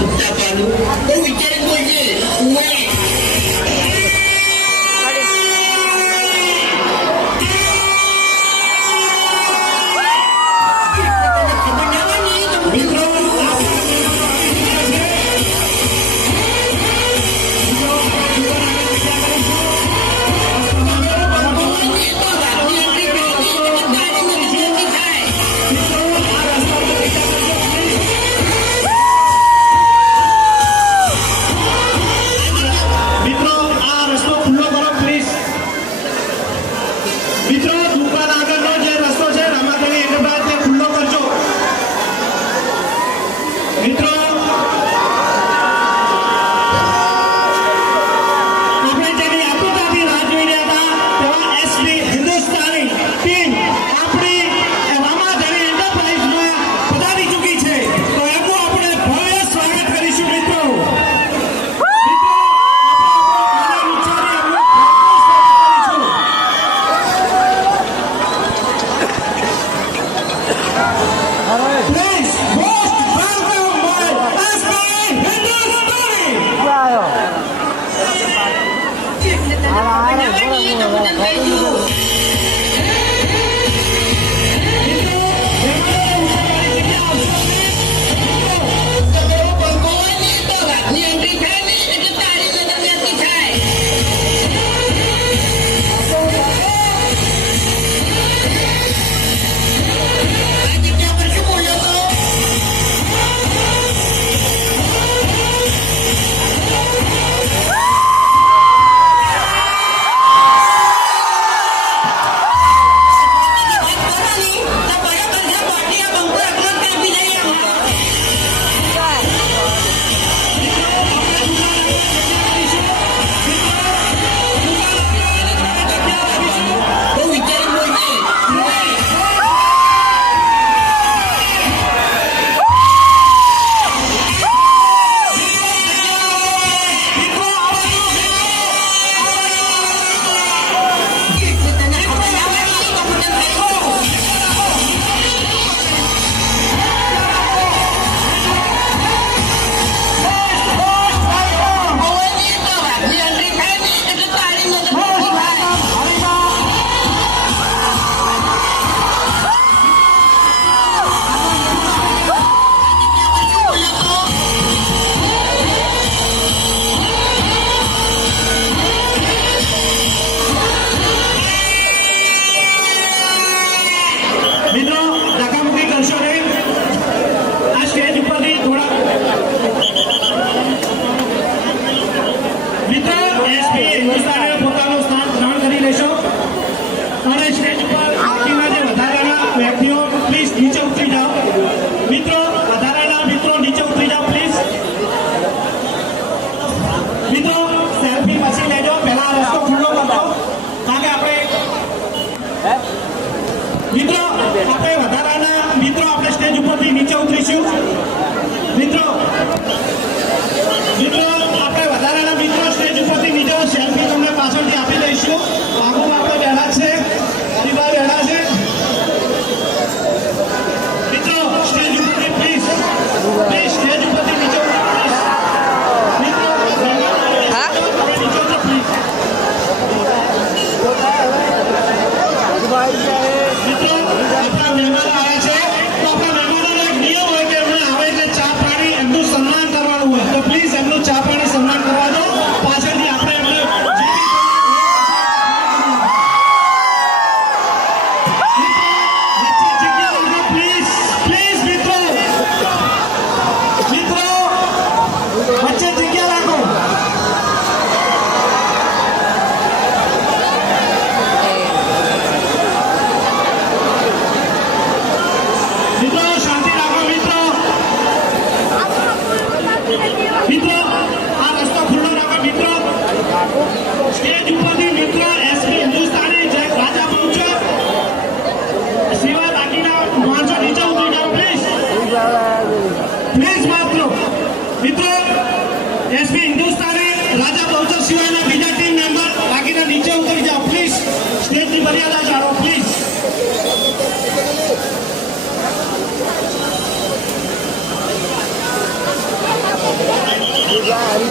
છૂટા પાડું તો વિચારી બોલજે.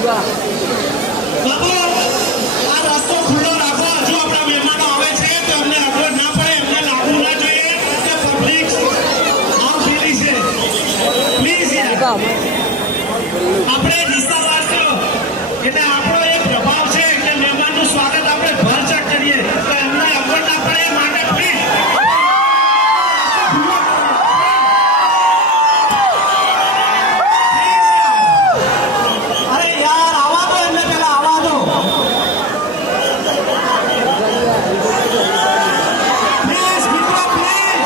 બાબુ આ રસ્તો ખુલ્લો રાખો. હજુ આપણા મહેમાનો આવે છે તો એમને અગવડ ના પડે, એમને લાગવું ના જોઈએ કે પબ્લિક આવતી છે. પ્લીઝ યાર, આપણે વિસ્તારવાસીઓ એટલે આપણો એક પ્રભાવ છે કે મહેમાનનું સ્વાગત આપણે ભરચક કરીએ તો એમને અગવડ ના પડે એ માટે પ્લીઝ. અરે યાર આવા દો એમને, પેલા આવા દો પ્લીઝ મિત્રો, પ્લીઝ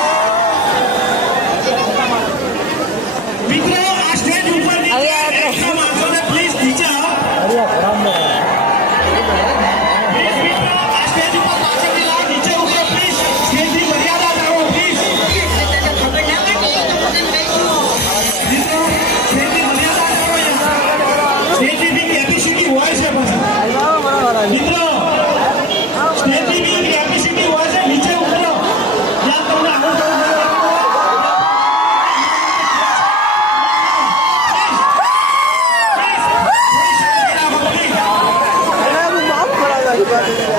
મિત્રો આ સ્ટેજ ઉપર એકદમ માણસોને પ્લીઝ નીચે આવો. પ્લીઝ મિત્રો આ સ્ટેજ ઉપર પાછળથી લાવ, નીચે ઉતરો પ્લીઝ. સ્ટેજની મર્યાદા કરો પ્લીઝ. મિત્રો સ્ટેજની મર્યાદા કરો યાર. સ્ટેજની બી કેપેસિટી હોય છે પછી. મિત્રો સ્ટેજની બી કેપેસિટી હોય છે, નીચે ઉતરો. યાર તમને આવું કરવું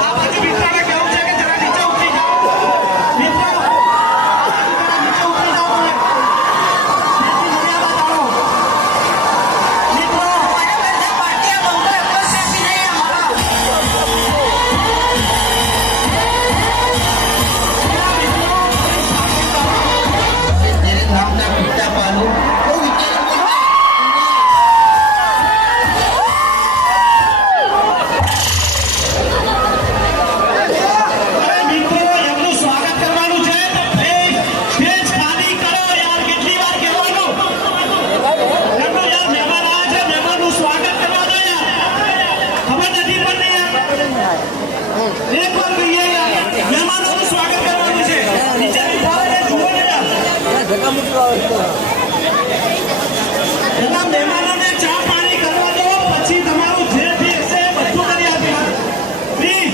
આ બાજુ મિત્રોને કહેવું છે કે જરા નીચે ઉતરી જાઓ. મિત્રો નીચે ઉતરી જાઓ તમે. સ્ટેજની મર્યાદા જાણો. મિત્રો तेरे नाम का पिता पालू वो विचार અરે મિત્રો એમનું સ્વાગત કરવાનું છે તો પ્લીઝ સ્ટેજ ખાલી કરો યાર. કેટલી વાર કહેવાનું એમનું યાર મહેમાન આવ્યા છે, મહેમાનનું સ્વાગત કરવા દો યાર. ખબર નથી પડતી યાર. એક વાર કહીએ યાર, મહેમાનોનું સ્વાગત કરવાનું છે. નીચેની ફાળે જુઓ ને યાર. એના મહેમાનોને ચા પાણી કરવા દો, પછી તમારું જે બી હશે એ બધું કરી આપીશું. Please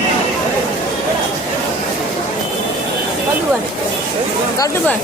Kalduban.